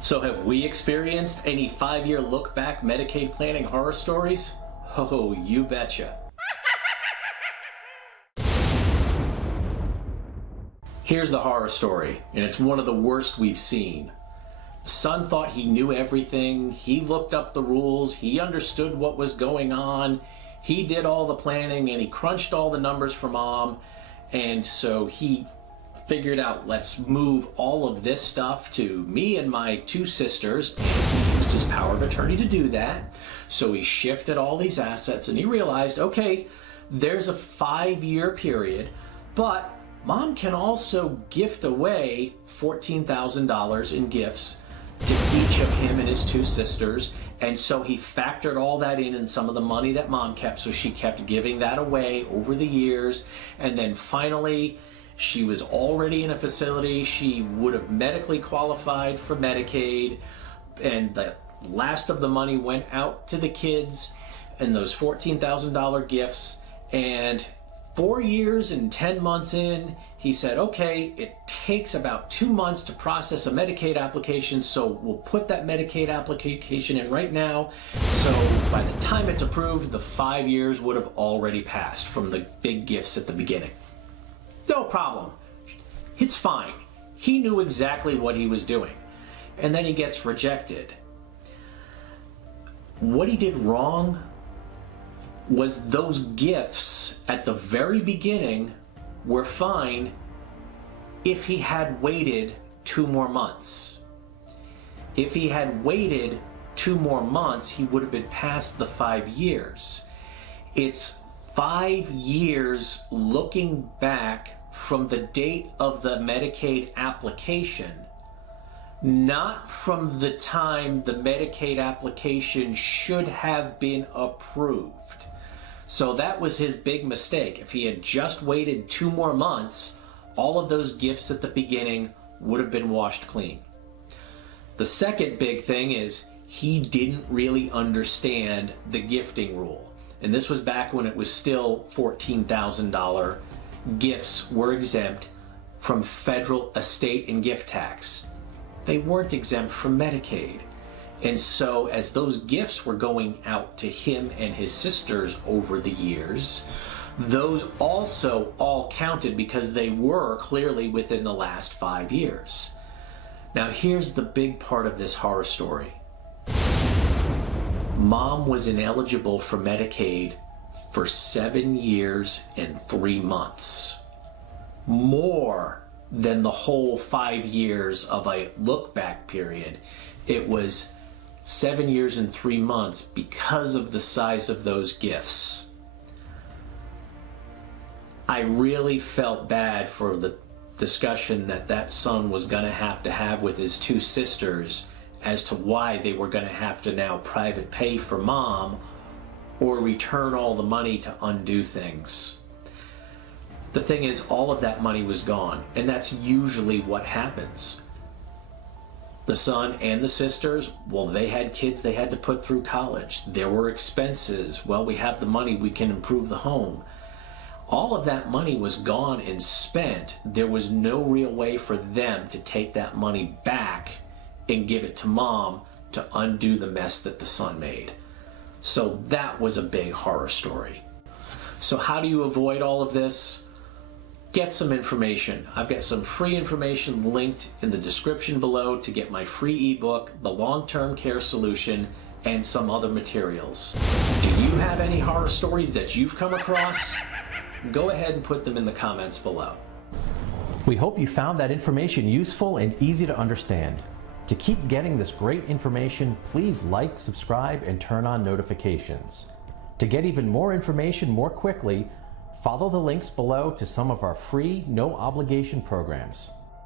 So have we experienced any 5-year look-back Medicaid planning horror stories? Oh, you betcha. Here's the horror story, and it's one of the worst we've seen. The son thought he knew everything. He looked up the rules. He understood what was going on. He did all the planning, and he crunched all the numbers for mom. And so he figured out, let's move all of this stuff to me and my 2 sisters. And he used his power of attorney to do that. So he shifted all these assets, and he realized, okay, there's a 5-year period, but mom can also gift away $14,000 in gifts to each of him and his 2 sisters. And so he factored all that in some of the money that mom kept, so she kept giving that away over the years. And then finally, she was already in a facility. She would have medically qualified for Medicaid, and the last of the money went out to the kids and those $14,000 gifts. And 4 years and 10 months in, he said, okay, it takes about 2 months to process a Medicaid application, so we'll put that Medicaid application in right now. So by the time it's approved, the 5 years would have already passed from the big gifts at the beginning. No problem. It's fine. He knew exactly what he was doing. And then he gets rejected. What he did wrong was those gifts at the very beginning were fine if he had waited 2 more months. If he had waited 2 more months, he would have been past the 5 years. It's 5 years looking back from the date of the Medicaid application, not from the time the Medicaid application should have been approved. So that was his big mistake. If he had just waited 2 more months, all of those gifts at the beginning would have been washed clean. The second big thing is he didn't really understand the gifting rule. And this was back when it was still $14,000. Gifts were exempt from federal estate and gift tax. They weren't exempt from Medicaid. And so as those gifts were going out to him and his sisters over the years, those also all counted because they were clearly within the last 5 years. Now here's the big part of this horror story. Mom was ineligible for Medicaid for 7 years and 3 months. More than the whole 5 years of a look-back period. It was 7 years and 3 months because of the size of those gifts. I really felt bad for the discussion that son was going to have with his 2 sisters as to why they were going to have to now private pay for mom or return all the money to undo things. The thing is, all of that money was gone, and that's usually what happens. The son and the sisters, well, they had kids they had to put through college. There were expenses. Well, we have the money, we can improve the home. All of that money was gone and spent. There was no real way for them to take that money back and give it to mom to undo the mess that the son made. So that was a big horror story. So how do you avoid all of this? Get some information. I've got some free information linked in the description below to get my free ebook, The Long-Term Care Solution, and some other materials. Do you have any horror stories that you've come across? Go ahead and put them in the comments below. We hope you found that information useful and easy to understand. To keep getting this great information, please like, subscribe, and turn on notifications. To get even more information more quickly, follow the links below to some of our free, no obligation programs.